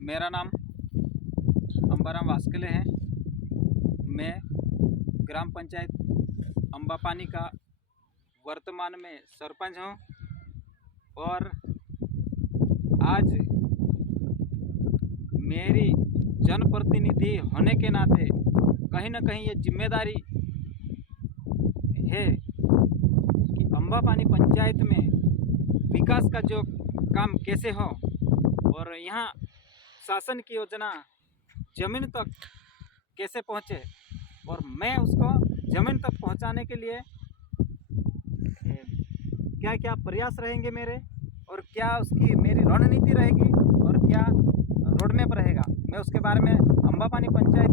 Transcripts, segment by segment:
मेरा नाम अंबाराम वास्कले है। मैं ग्राम पंचायत अम्बापानी का वर्तमान में सरपंच हूँ और आज मेरी जनप्रतिनिधि होने के नाते कहीं ना कहीं ये जिम्मेदारी है कि अम्बापानी पंचायत में विकास का जो काम कैसे हो और यहाँ शासन की योजना ज़मीन तक कैसे पहुँचे और मैं उसको ज़मीन तक पहुँचाने के लिए क्या क्या प्रयास रहेंगे मेरे और क्या उसकी मेरी रणनीति रहेगी और क्या रोड मैप रहेगा, मैं उसके बारे में अम्बापानी पंचायत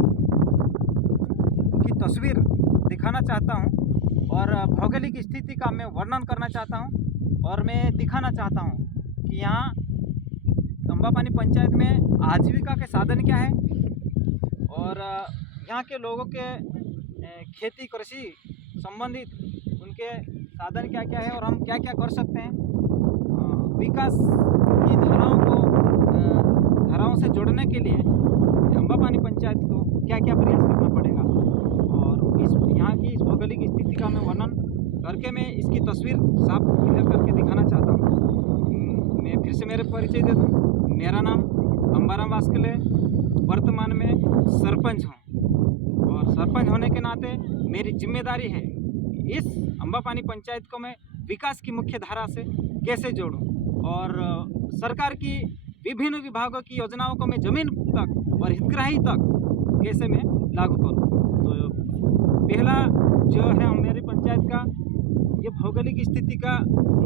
की तस्वीर दिखाना चाहता हूँ और भौगोलिक स्थिति का मैं वर्णन करना चाहता हूँ और मैं दिखाना चाहता हूँ कि यहाँ अम्बापानी पंचायत में आजीविका के साधन क्या है और यहाँ के लोगों के खेती कृषि संबंधित उनके साधन क्या क्या है और हम क्या क्या कर सकते हैं। विकास की धाराओं से जोड़ने के लिए अम्बापानी पंचायत को क्या क्या प्रयास करना पड़ेगा और इस यहाँ की इस भौगोलिक स्थिति का मैं वर्णन करके मैं इसकी तस्वीर साफ क्लियर करके दिखाना चाहता हूँ। मैं फिर से मेरे परिचय दे दूँ। मेरा नाम अंबाराम वास्कले, वर्तमान में सरपंच हूँ और सरपंच होने के नाते मेरी जिम्मेदारी है इस अम्बापानी पंचायत को मैं विकास की मुख्य धारा से कैसे जोड़ूं और सरकार की विभिन्न विभागों की योजनाओं को मैं ज़मीन तक और हितग्राही तक कैसे मैं लागू करूं। तो पहला जो है मेरी पंचायत का ये भौगोलिक स्थिति का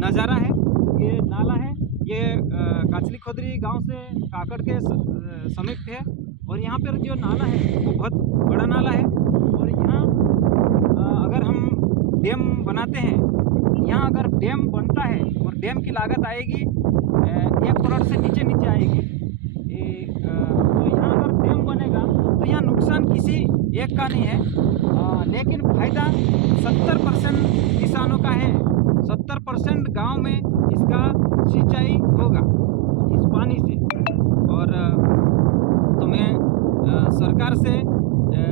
नज़ारा है। ये नाला है, ये काचली खोदरी गांव से काकड़ के समीप है और यहाँ पर जो नाला है वो बहुत बड़ा नाला है और यहाँ अगर हम डैम बनाते हैं, यहाँ अगर डैम बनता है और डैम की लागत आएगी 1 करोड़ से नीचे आएगी। तो यहाँ अगर डैम बनेगा तो यहाँ नुकसान किसी एक का नहीं है, लेकिन फ़ायदा 70% किसानों का है। 70% गांव में इसका सिंचाई होगा इस पानी से और तो मैं सरकार से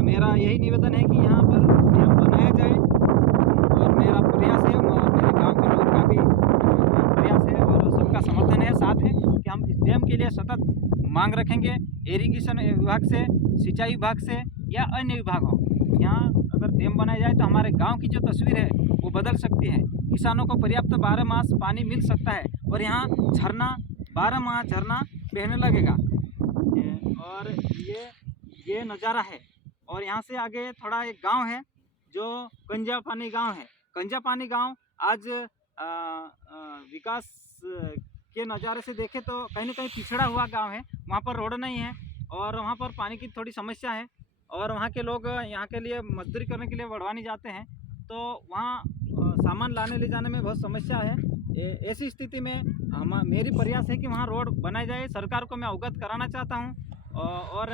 मेरा यही निवेदन है कि यहाँ पर डैम बनाया जाए और मेरा प्रयास है और मेरे गांव के लोगों का भी प्रयास है और सबका समर्थन है, साथ है कि हम इस डैम के लिए सतत मांग रखेंगे इरिगेशन विभाग से, सिंचाई विभाग से या अन्य विभागों। यहाँ अगर डैम बनाया जाए तो हमारे गांव की जो तस्वीर है वो बदल सकती है, किसानों को पर्याप्त 12 मास पानी मिल सकता है और यहाँ झरना 12 माह झरना बहने लगेगा और ये नज़ारा है। और यहाँ से आगे थोड़ा एक गांव है जो कंजापानी गांव है। कंजापानी गांव आज विकास के नज़ारे से देखें तो कहीं ना कहीं पिछड़ा हुआ गांव है। वहाँ पर रोड नहीं है और वहाँ पर पानी की थोड़ी समस्या है और वहाँ के लोग यहाँ के लिए मजदूरी करने के लिए बढ़वानी जाते हैं तो वहाँ सामान लाने ले जाने में बहुत समस्या है। ऐसी स्थिति में मेरी प्रयास है कि वहाँ रोड बनाया जाए। सरकार को मैं अवगत कराना चाहता हूँ और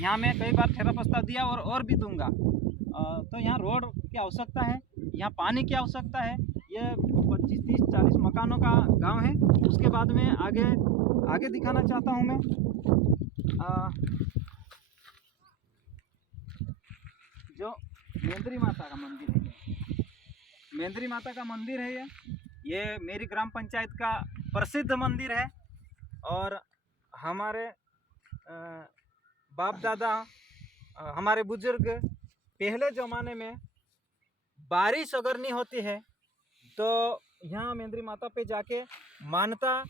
यहाँ मैं कई बार ठहरा प्रस्ताव दिया और भी दूंगा। तो यहाँ रोड की आवश्यकता है, यहाँ पानी की आवश्यकता है। ये 25, 30, 40 मकानों का गांव है। उसके बाद में आगे दिखाना चाहता हूँ मैं जो मेंद्री माता का मंदिर है। मेंद्री माता का मंदिर है ये मेरी ग्राम पंचायत का प्रसिद्ध मंदिर है और हमारे बाप दादा हमारे बुजुर्ग पहले ज़माने में बारिश अगर नहीं होती है तो यहाँ मेंद्री माता पे जाके मान्यता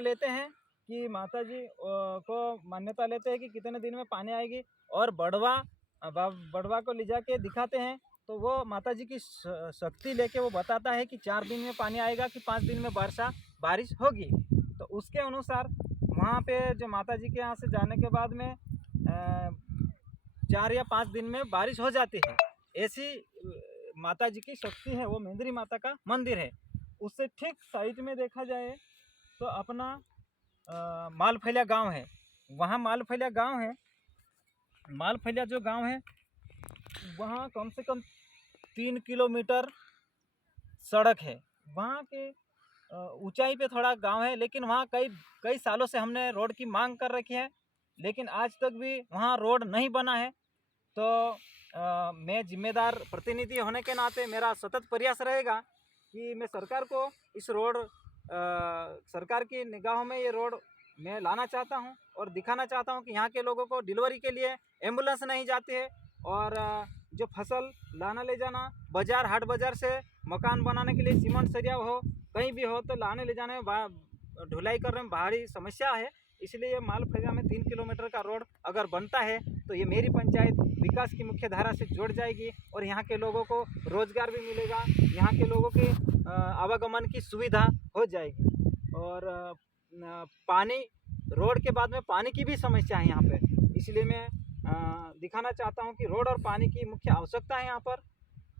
लेते हैं कि माता जी को मान्यता लेते हैं कि कितने दिन में पानी आएगी और बड़वा को ले जाके दिखाते हैं तो वो माता जी की शक्ति लेके वो बताता है कि 4 दिन में पानी आएगा कि 5 दिन में बारिश होगी। तो उसके अनुसार वहाँ पे जो माता जी के यहाँ से जाने के बाद में 4 या 5 दिन में बारिश हो जाती है। ऐसी माता जी की शक्ति है, वो मेंद्री माता का मंदिर है। उससे ठीक साइड में देखा जाए तो अपना मालफलिया गांव है। वहाँ मालफलिया गांव है। मालफलिया जो गांव है वहाँ कम से कम 3 किलोमीटर सड़क है। वहाँ के ऊंचाई पे थोड़ा गांव है, लेकिन वहाँ कई कई सालों से हमने रोड की मांग कर रखी है, लेकिन आज तक भी वहाँ रोड नहीं बना है। तो मैं जिम्मेदार प्रतिनिधि होने के नाते मेरा सतत प्रयास रहेगा कि मैं सरकार को इस रोड सरकार की निगाहों में ये रोड मैं लाना चाहता हूं और दिखाना चाहता हूं कि यहाँ के लोगों को डिलीवरी के लिए एम्बुलेंस नहीं जाती है, और जो फसल लाना ले जाना बाज़ार हाट बाज़ार से मकान बनाने के लिए सीमेंट सरिया हो कहीं भी हो तो लाने ले जाने में ढुलाई करने में भारी समस्या है। इसलिए ये मालफेगा में 3 किलोमीटर का रोड अगर बनता है तो ये मेरी पंचायत विकास की मुख्य धारा से जुड़ जाएगी और यहाँ के लोगों को रोज़गार भी मिलेगा, यहाँ के लोगों की आवागमन की सुविधा हो जाएगी। और पानी रोड के बाद में पानी की भी समस्या है यहाँ पे, इसलिए मैं दिखाना चाहता हूँ कि रोड और पानी की मुख्य आवश्यकता है यहाँ पर।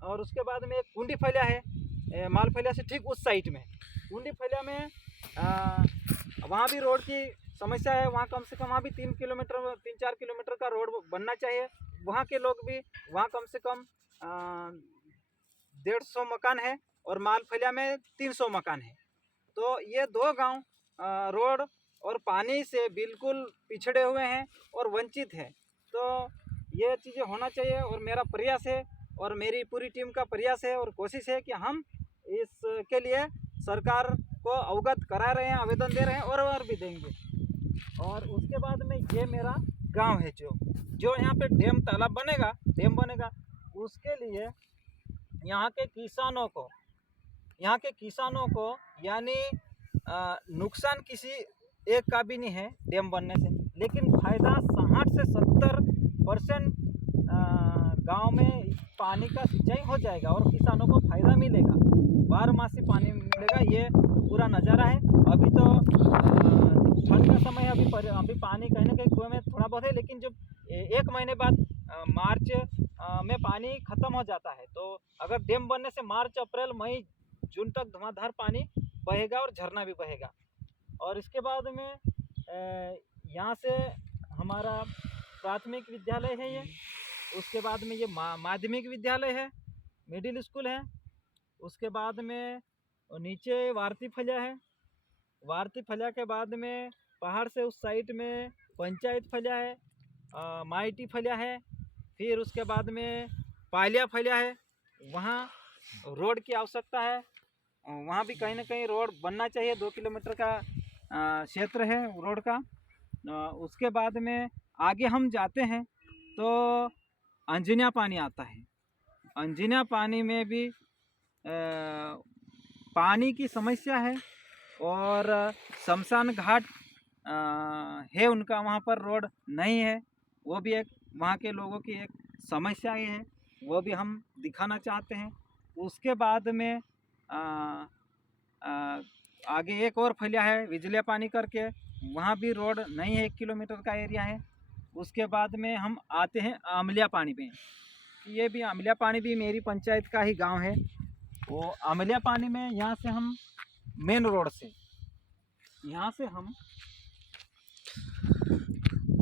और उसके बाद में एक कुंडी फैलिया है मालफेलिया से ठीक उस साइड में, कुंडी फैलिया में वहाँ भी रोड की समस्या है। वहाँ कम से कम वहाँ भी 3-4 किलोमीटर का रोड बनना चाहिए। वहाँ के लोग भी वहाँ कम से कम 150 मकान है और मालफेलिया में 300 मकान है। तो ये दो गांव रोड और पानी से बिल्कुल पिछड़े हुए हैं और वंचित हैं। तो ये चीज़ें होना चाहिए और मेरा प्रयास है और मेरी पूरी टीम का प्रयास है और कोशिश है कि हम इसके लिए सरकार को अवगत करा रहे हैं, आवेदन दे रहे हैं और भी देंगे। और उसके बाद में ये मेरा गांव है जो यहाँ पे तालाब बनेगा, डैम बनेगा, उसके लिए यहाँ के किसानों को यानी नुकसान किसी एक का भी नहीं है डैम बनने से, लेकिन फ़ायदा 60 से 70% गांव में पानी का सिंचाई हो जाएगा और किसानों को फ़ायदा मिलेगा, 12 मासी पानी मिलेगा। ये पूरा नज़ारा है। अभी तो ठंड का समय है, अभी पानी कहीं ना कहीं कुएं में थोड़ा बहुत है, लेकिन जब 1 महीने बाद मार्च में पानी ख़त्म हो जाता है, तो अगर डैम बनने से मार्च अप्रैल मई जून तक धुआंधार पानी बहेगा और झरना भी बहेगा। और इसके बाद में यहाँ से हमारा प्राथमिक विद्यालय है ये, उसके बाद में ये माध्यमिक विद्यालय है, मिडिल स्कूल है, उसके बाद में नीचे वारती फलिया है, वारती फलिया के बाद में पहाड़ से उस साइड में पंचायत फलिया है, माइटी फलिया है, फिर उसके बाद में पालिया फलिया है। वहाँ रोड की आवश्यकता है, वहाँ भी कहीं ना कहीं रोड बनना चाहिए। 2 किलोमीटर का क्षेत्र है रोड का। उसके बाद में आगे हम जाते हैं तो अंजनिया पानी आता है। अंजनिया पानी में भी पानी की समस्या है और शमशान घाट है उनका, वहाँ पर रोड नहीं है, वो भी एक वहाँ के लोगों की एक समस्या ही है, वो भी हम दिखाना चाहते हैं। उसके बाद में आगे एक और फलिया है विजलिया पानी करके, वहाँ भी रोड नहीं है, 1 किलोमीटर का एरिया है। उसके बाद में हम आते हैं आमलिया पानी पे। ये भी आमलिया पानी भी मेरी पंचायत का ही गांव है। वो आमलिया पानी में यहाँ से हम मेन रोड से यहाँ से हम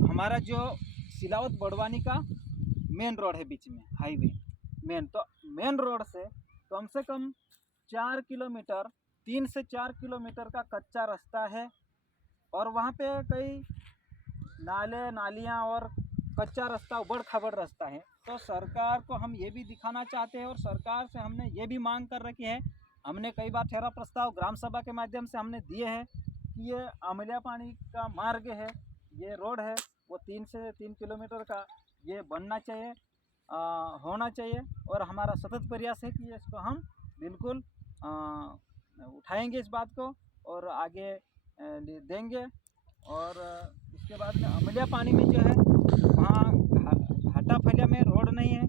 हमारा जो सिलावत बड़वानी का मेन रोड है बीच में हाईवे मेन, तो मेन रोड से कम 4 किलोमीटर 3 से 4 किलोमीटर का कच्चा रास्ता है और वहाँ पे कई नाले नालियाँ और कच्चा रास्ता उबड़ खाबड़ रास्ता है। तो सरकार को हम ये भी दिखाना चाहते हैं और सरकार से हमने ये भी मांग कर रखी है, हमने कई बार ठहरा प्रस्ताव ग्राम सभा के माध्यम से हमने दिए हैं कि ये आमलिया पानी का मार्ग है, ये रोड है वो 3 से 3 किलोमीटर का ये बनना चाहिए, होना चाहिए। और हमारा सतत प्रयास है कि इसको हम बिल्कुल उठाएंगे इस बात को और आगे देंगे। और उसके बाद में अमलिया पानी में जो है वहाँ घाटा फलिया में रोड नहीं है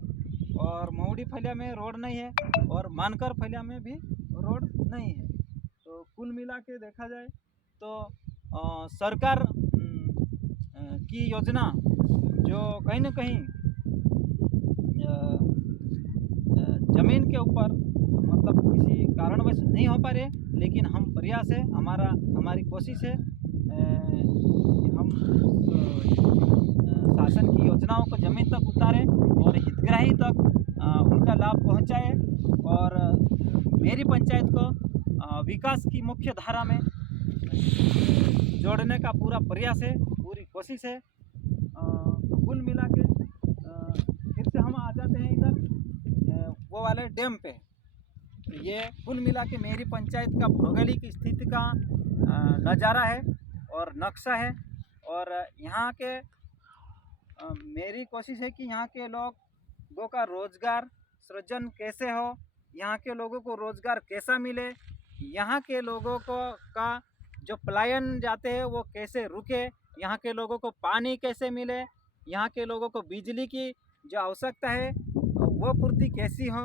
और मऊड़ी फलिया में रोड नहीं है और मानकर फलिया में भी रोड नहीं है। तो कुल मिला के देखा जाए तो सरकार की योजना जो कहीं ना कहीं ज़मीन के ऊपर मतलब किसी कारणवश नहीं हो पा रहे, लेकिन हम प्रयास है, हमारी कोशिश है कि हम शासन की योजनाओं को ज़मीन तक उतारें और हितग्राही तक उनका लाभ पहुंचाएं और मेरी पंचायत को विकास की मुख्य धारा में जोड़ने का पूरा प्रयास है, पूरी कोशिश है। तो कुल मिला के फिर से हम आ जाते हैं इधर वो वाले डैम पे। तो ये कुल मिला के मेरी पंचायत का भौगोलिक स्थिति का नज़ारा है और नक्शा है। और यहाँ के मेरी कोशिश है कि यहाँ के लोगों का रोज़गार सृजन कैसे हो, यहाँ के लोगों को रोज़गार कैसा मिले, यहाँ के लोगों को का जो पलायन जाते हैं वो कैसे रुके, यहाँ के लोगों को पानी कैसे मिले, यहाँ के लोगों को बिजली की जो आवश्यकता है वो पूर्ति कैसी हो।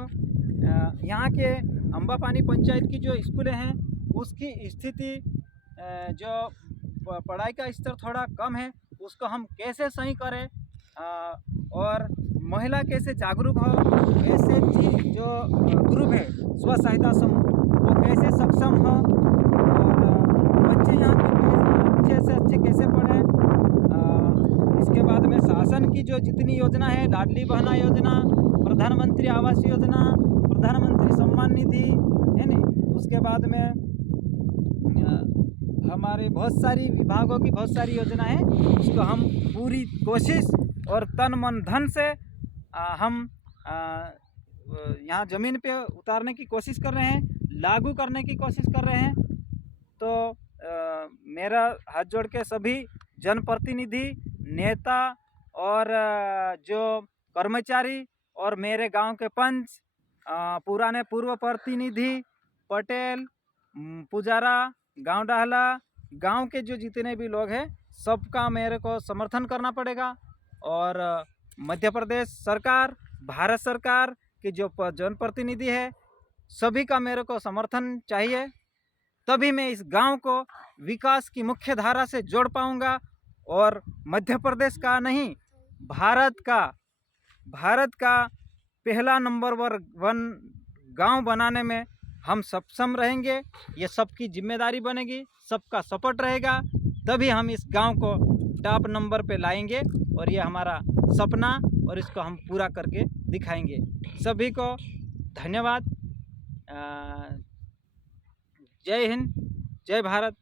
यहाँ के अम्बापानी पंचायत की जो स्कूलें हैं उसकी स्थिति जो पढ़ाई का स्तर थोड़ा कम है उसको हम कैसे सही करें, और महिला कैसे जागरूक हो, SHG जो ग्रुप है स्व सहायता समूह वो कैसे सक्षम हो, और बच्चे यहाँ के अच्छे से अच्छे कैसे पढ़ें। इसके बाद में शासन की जो जितनी योजना है, लाडली बहना योजना, प्रधानमंत्री आवास योजना, प्रधानमंत्री सम्मान निधि है ना, उसके बाद में हमारे बहुत सारी विभागों की बहुत सारी योजना है, उसको हम पूरी कोशिश और तन मन धन से हम यहाँ ज़मीन पे उतारने की कोशिश कर रहे हैं, लागू करने की कोशिश कर रहे हैं। तो मेरा हाथ जोड़ के सभी जनप्रतिनिधि, नेता और जो कर्मचारी और मेरे गांव के पंच, पुराने पूर्व प्रतिनिधि, पटेल, पुजारा, गांव डाहला, गांव के जो जितने भी लोग हैं सबका मेरे को समर्थन करना पड़ेगा। और मध्य प्रदेश सरकार, भारत सरकार के जो जनप्रतिनिधि है सभी का मेरे को समर्थन चाहिए, तभी मैं इस गांव को विकास की मुख्य धारा से जोड़ पाऊंगा। और मध्य प्रदेश का नहीं, भारत का पहला नंबर 1 गांव बनाने में हम सक्षम रहेंगे। ये सबकी जिम्मेदारी बनेगी, सबका सपोर्ट रहेगा, तभी हम इस गांव को टॉप नंबर पे लाएंगे। और ये हमारा सपना, और इसको हम पूरा करके दिखाएंगे। सभी को धन्यवाद। जय हिंद, जय भारत।